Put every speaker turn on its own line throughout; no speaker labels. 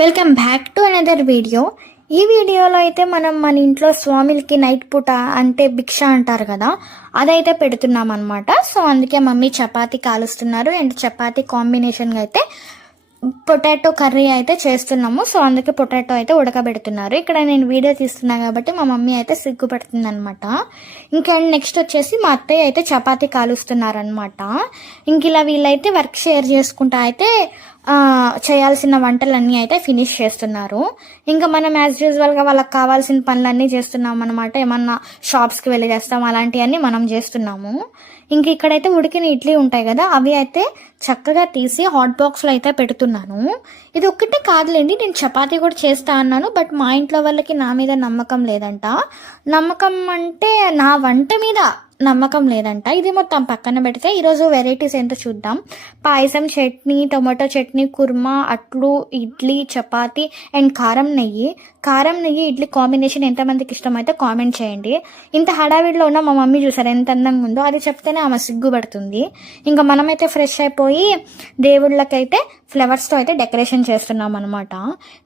Welcome back to another video ఈ వీడియోలో అయితే మనం మన ఇంట్లో స్వామిలకి నైట్ పూట అంటే భిక్ష అంటారు కదా అదైతే పెడుతున్నాం అనమాట సో అందుకే మమ్మీ చపాతీ కాలుస్తున్నారు. అండ్ చపాతీ కాంబినేషన్గా అయితే పొటాటో కర్రీ అయితే చేస్తున్నాము. సో అందుకే పొటాటో అయితే ఉడకబెడుతున్నారు. ఇక్కడ నేను వీడియో తీస్తున్నా కాబట్టి మా మమ్మీ అయితే సిగ్గుపడుతుంది అనమాట ఇంకా నెక్స్ట్ వచ్చేసి మా అత్తయ్య అయితే చపాతీ కాలుస్తున్నారు అనమాట ఇంక ఇలా వీళ్ళైతే వర్క్ షేర్ చేసుకుంటా అయితే చేయాల్సిన వంటలన్నీ అయితే ఫినిష్ చేస్తున్నారు. ఇంకా మనం యాజ్ యూజువల్గా వాళ్ళకి కావాల్సిన పనులన్నీ చేస్తున్నాం అనమాట ఏమన్నా షాప్స్కి వెళ్ళి చేస్తాం అలాంటివన్నీ మనం చేస్తున్నాము. ఇంక ఇక్కడైతే ఉడికిన ఇడ్లీ ఉంటాయి కదా అవి అయితే చక్కగా తీసి హాట్ బాక్స్లో అయితే పెడుతున్నాను. ఇది ఒక్కటే కాదులేండి నేను చపాతీ కూడా చేస్తా అన్నాను బట్ మా ఇంట్లో వాళ్ళకి నా మీద నమ్మకం లేదంట. నమ్మకం అంటే నా వంట మీద నమ్మకం లేదంట. ఇది మొత్తం పక్కన పెడితే ఈరోజు వెరైటీస్ ఏంటో చూద్దాం. పాయసం చట్నీ టొమాటో చట్నీ కుర్మా అట్లు ఇడ్లీ చపాతి అండ్ కారం నెయ్యి. కారం నెయ్యి ఇడ్లీ కాంబినేషన్ ఎంతమందికి ఇష్టమైతే కామెంట్ చేయండి. ఇంత హడావిడిలో ఉన్న మా మమ్మీ చూసారు ఎంత అందంగా ఉందో? అది చెప్తేనే ఆమె సిగ్గుపడుతుంది. ఇంకా మనమైతే ఫ్రెష్ అయిపోయి దేవుళ్ళకైతే ఫ్లవర్స్తో అయితే డెకరేషన్ చేస్తున్నాం అనమాట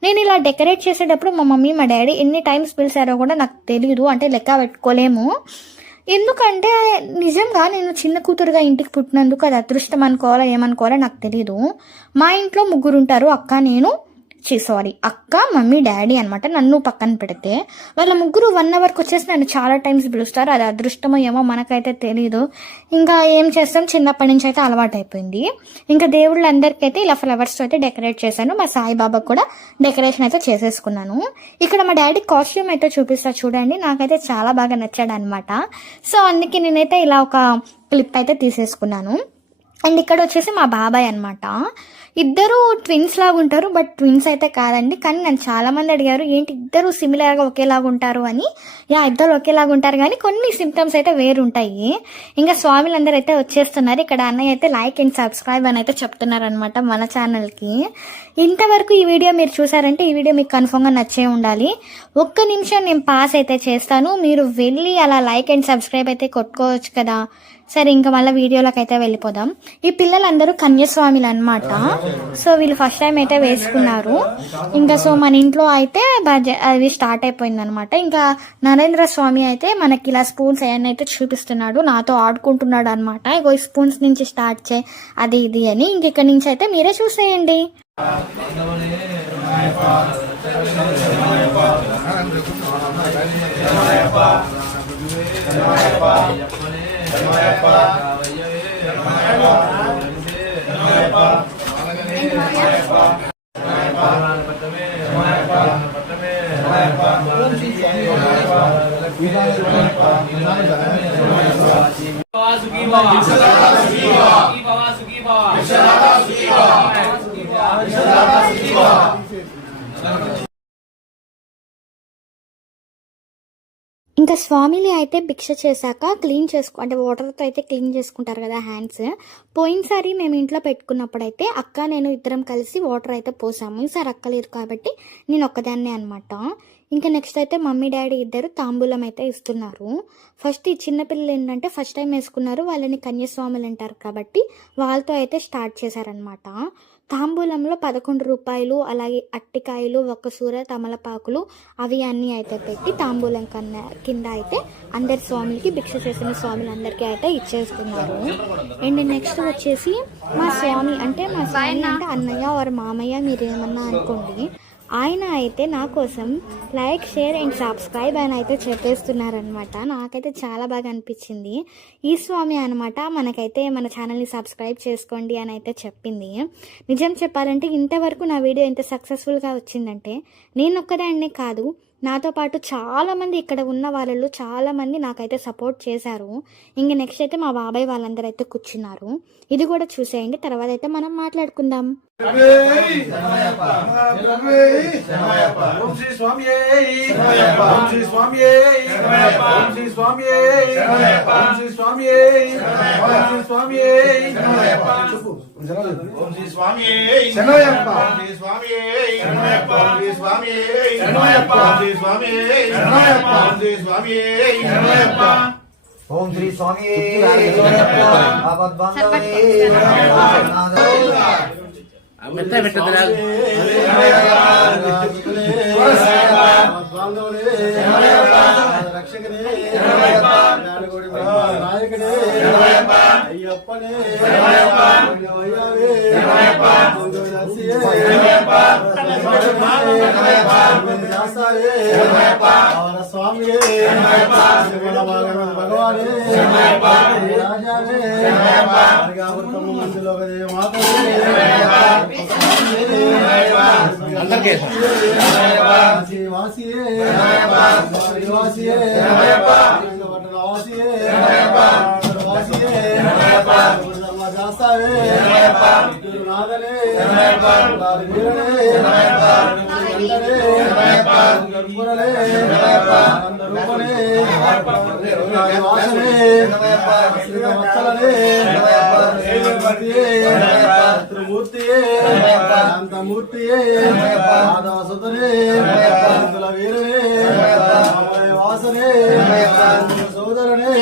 నేను ఇలా డెకరేట్ చేసేటప్పుడు మా మమ్మీ మా డాడీ ఎన్ని టైమ్స్ పిలిచారో కూడా నాకు తెలియదు అంటే లెక్క పెట్టుకోలేము. ఎందుకంటే నిజంగా నేను చిన్న కూతురుగా ఇంటికి పుట్టినందుకు అది అదృష్టం అనుకోవాలా ఏమనుకోవాలో నాకు తెలియదు మా ఇంట్లో ముగ్గురు ఉంటారు అక్క నేను. సారీ అక్క మమ్మీ డాడీ అనమాట నన్ను పక్కన పెడితే. వాళ్ళ ముగ్గురు వన్ అవర్కి వచ్చేసి నన్ను చాలా టైమ్స్ పిలుస్తారు. అది అదృష్టమో ఏమో మనకైతే తెలియదు ఇంకా ఏం చేస్తాం? చిన్నప్పటి నుంచి అయితే అలవాటు అయిపోయింది ఇంకా దేవుళ్ళందరికీ అయితే ఇలా ఫ్లవర్స్తో అయితే డెకరేట్ చేశాను. మా సాయిబాబా కూడా డెకరేషన్ అయితే చేసేసుకున్నాను. ఇక్కడ మా డాడీ కాస్ట్యూమ్ అయితే చూపిస్తా చూడండి. నాకైతే చాలా బాగా నచ్చాడు అనమాట సో అందుకే నేనైతే ఇలా ఒక క్లిప్ అయితే తీసేసుకున్నాను. అండ్ ఇక్కడ వచ్చేసి మా బాబాయ్ అనమాట ఇద్దరు ట్విన్స్ లాగా ఉంటారు బట్ ట్విన్స్ అయితే కాదండి. కానీ నన్ను చాలా మంది అడిగారు ఏంటి ఇద్దరు సిమిలర్గా ఒకేలాగా ఉంటారు? అని. యా ఇద్దరు ఒకేలాగా ఉంటారు కానీ కొన్ని సిమ్టమ్స్ అయితే వేరు ఉంటాయి ఇంకా స్వామిలందరూ అయితే వచ్చేస్తున్నారు. ఇక్కడ అన్నయ్య అయితే లైక్ అండ్ సబ్స్క్రైబ్ అని అయితే చెప్తున్నారు అనమాట మన ఛానల్కి ఇంతవరకు ఈ వీడియో మీరు చూసారంటే ఈ వీడియో మీకు కన్ఫర్మ్గా నచ్చే ఉండాలి. ఒక్క నిమిషం నేను పాస్ అయితే చేస్తాను. మీరు వెళ్ళి అలా లైక్ అండ్ సబ్స్క్రైబ్ అయితే కొట్టుకోవచ్చు కదా. సరే ఇంకా మళ్ళీ వీడియోలోకి అయితే వెళ్ళిపోదాం. ఈ పిల్లలందరూ కన్యాస్వామిలు అనమాట సో వీళ్ళు ఫస్ట్ టైం అయితే వేసుకున్నారు. ఇంకా సో మన ఇంట్లో అయితే బజ- అది స్టార్ట్ అయిపోయింది అనమాట ఇంకా నరేంద్ర స్వామి అయితే మనకి ఇలా స్పూన్స్ ఏమైనా అయితే చూపిస్తున్నాడు నాతో ఆడుకుంటున్నాడు అనమాట ఇగో ఈ స్పూన్స్ నుంచి స్టార్ట్ చే అది ఇది అని ఇంక ఇక్కడ నుంచి అయితే మీరే చూసేయండి.
सुखी
ఇంకా స్వామిని అయితే భిక్ష చేశాక క్లీన్ చేసుకో అంటే వాటర్తో అయితే క్లీన్ చేసుకుంటారు కదా హ్యాండ్స్. పోయినసారి మేము ఇంట్లో పెట్టుకున్నప్పుడు అయితే అక్క నేను ఇద్దరం కలిసి వాటర్ అయితే పోసాము. ఈసారి అక్క లేదు కాబట్టి నేను ఒక్కదాన్నే అనమాట ఇంకా నెక్స్ట్ అయితే మమ్మీ డాడీ ఇద్దరు తాంబూలం అయితే ఇస్తున్నారు. ఫస్ట్ ఈ చిన్నపిల్లలు ఏంటంటే ఫస్ట్ టైం వేసుకున్నారు. వాళ్ళని కన్యస్వాములు అంటారు కాబట్టి వాళ్ళతో అయితే స్టార్ట్ చేశారనమాట తాంబూలంలో పదకొండు రూపాయలు అలాగే అట్టికాయలు ఒక్కసూర తమలపాకులు అవి అన్నీ అయితే పెట్టి తాంబూలం కన్నా కింద అయితే అందరి స్వాములకి భిక్ష చేసిన స్వాములందరికీ అయితే ఇచ్చేస్తున్నారు. అండ్ నెక్స్ట్ వచ్చేసి మా స్వామి అంటే మా స్వామి అంటే అన్నయ్య వారి మామయ్య మీరు ఏమన్నా అనుకోండి. ఆయన అయితే నా కోసం లైక్ షేర్ అండ్ సబ్స్క్రైబ్ అని అయితే చెప్పేస్తున్నారనమాట నాకైతే చాలా బాగా అనిపించింది. ఈ స్వామి అనమాట మనకైతే మన ఛానల్ని సబ్స్క్రైబ్ చేసుకోండి అని అయితే చెప్పింది. నిజం చెప్పాలంటే ఇంతవరకు నా వీడియో ఎంత సక్సెస్ఫుల్గా వచ్చిందంటే నేను ఒక్కదాన్నే కాదు నాతో పాటు చాలామంది ఇక్కడ ఉన్న వాళ్ళు చాలామంది నాకైతే సపోర్ట్ చేశారు. ఇంక నెక్స్ట్ అయితే మా బాబాయ్ వాళ్ళందరూ అయితే కూర్చున్నారు. ఇది కూడా చూసేయండి తర్వాత అయితే మనం మాట్లాడుకుందాం.
ఓం శ్రీ స్వామి ఓం శ్రీ స్వామి ఓం శ్రీ స్వామి ఓం శ్రీ స్వామి ఓం శ్రీ స్వామి ఓం శ్రీ స్వామి శరణయ్యప్ప ఓం శ్రీ స్వామి శరణయ్యప్ప ఓం శ్రీ స్వామి శరణయ్యప్ప ఓం శ్రీ స్వామి శరణయ్యప్ప ఓం శ్రీ స్వామి శరణయ్యప్ప
ఓం శ్రీ స్వామి
సర్వత్వం.
ఆపద్బాంధవే
మెత్త
స్వామి? భగవానే. రాజానే మందిలో
అందరికీ
వాసియే వాసియే వాసియే వాసియే చేస్తావే నాదనే త్రిమూర్తియే శాంతమూర్తియే మాధవసుతనే వీరనే వాసనే సోదరనే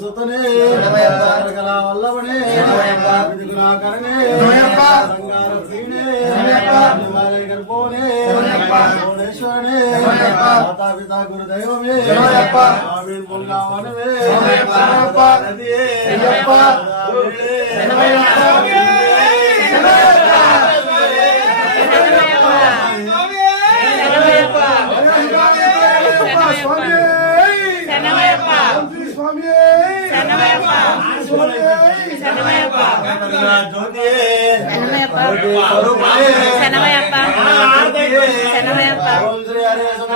సుతనే కళా వల్లభనే భువనేశ్వరనే మాతా పితా గురుదైవమే.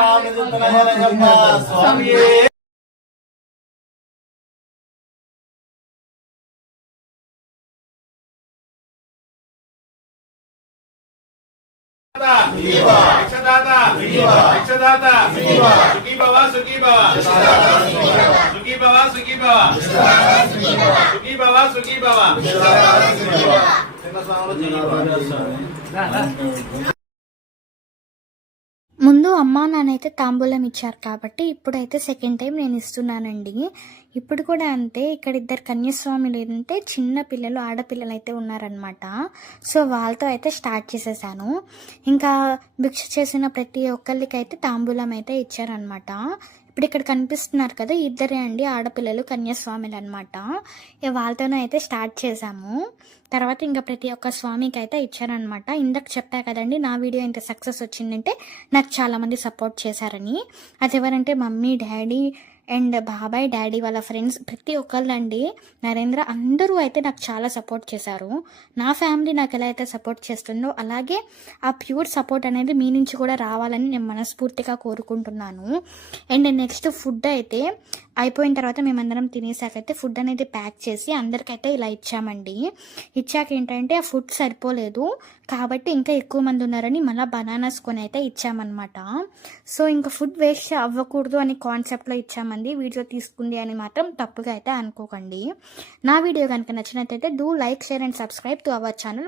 ఆమెన్ పొంగావనమే నదియే స్వామి
భిక్షదాత భిక్షదాత సుఖీ భవ సుఖీ భవ సుఖీ భవ సుఖీ భవ సుఖీ భవ సుఖీ భవ
ముందు అమ్మా నాన్నైతే తాంబూలం ఇచ్చారు కాబట్టి ఇప్పుడైతే సెకండ్ టైం నేను ఇస్తున్నానండి. ఇప్పుడు కూడా అంతే ఇక్కడ ఇద్దరు కన్యాస్వాములు ఏంటంటే చిన్న పిల్లలు ఆడపిల్లలు అయితే ఉన్నారనమాట సో వాళ్ళతో అయితే స్టార్ట్ చేసేసాను. ఇంకా భిక్ష చేసిన ప్రతి ఒక్కరికి అయితే తాంబూలం అయితే ఇచ్చారనమాట ఇప్పుడు ఇక్కడ కనిపిస్తున్నారు కదా ఇద్దరే అండి ఆడపిల్లలు కన్యాస్వాములు అనమాట వాళ్ళతోనే అయితే స్టార్ట్ చేశాము. తర్వాత ఇంకా ప్రతి ఒక్క స్వామికి అయితే ఇచ్చారనమాట ఇందాక చెప్పా కదండి నా వీడియో ఇంత సక్సెస్ వచ్చిందంటే నాకు చాలామంది సపోర్ట్ చేశారని. అది ఎవరంటే మమ్మీ డాడీ అండ్ బాబాయ్ డాడీ వాళ్ళ ఫ్రెండ్స్ ప్రతి ఒక్కళ్ళండి నరేంద్ర అందరూ అయితే నాకు చాలా సపోర్ట్ చేశారు. నా ఫ్యామిలీ నాకు ఎలా అయితే సపోర్ట్ చేస్తుందో అలాగే ఆ ప్యూర్ సపోర్ట్ అనేది మీ నుంచి కూడా రావాలని నేను మనస్ఫూర్తిగా కోరుకుంటున్నాను. అండ్ నెక్స్ట్ ఫుడ్ అయితే అయిపోయిన తర్వాత మేమందరం తినేసాకైతే ఫుడ్ అనేది ప్యాక్ చేసి అందరికైతే ఇలా ఇచ్చామండి. ఇచ్చాక ఏంటంటే ఆ ఫుడ్ సరిపోలేదు. కాబట్టి ఇంకా ఎక్కువ మంది ఉన్నారని మళ్ళీ బనానాస్ కొని అయితే ఇచ్చామన్నమాట. సో ఇంకా ఫుడ్ వేస్ట్ అవ్వకూడదు అని కాన్సెప్ట్లో ఇచ్చామండి. వీడియో తీసుకుంది అని మాత్రం తప్పుగా అయితే అనుకోకండి. నా వీడియో కనుక నచ్చినట్లయితే do like share and subscribe to our channel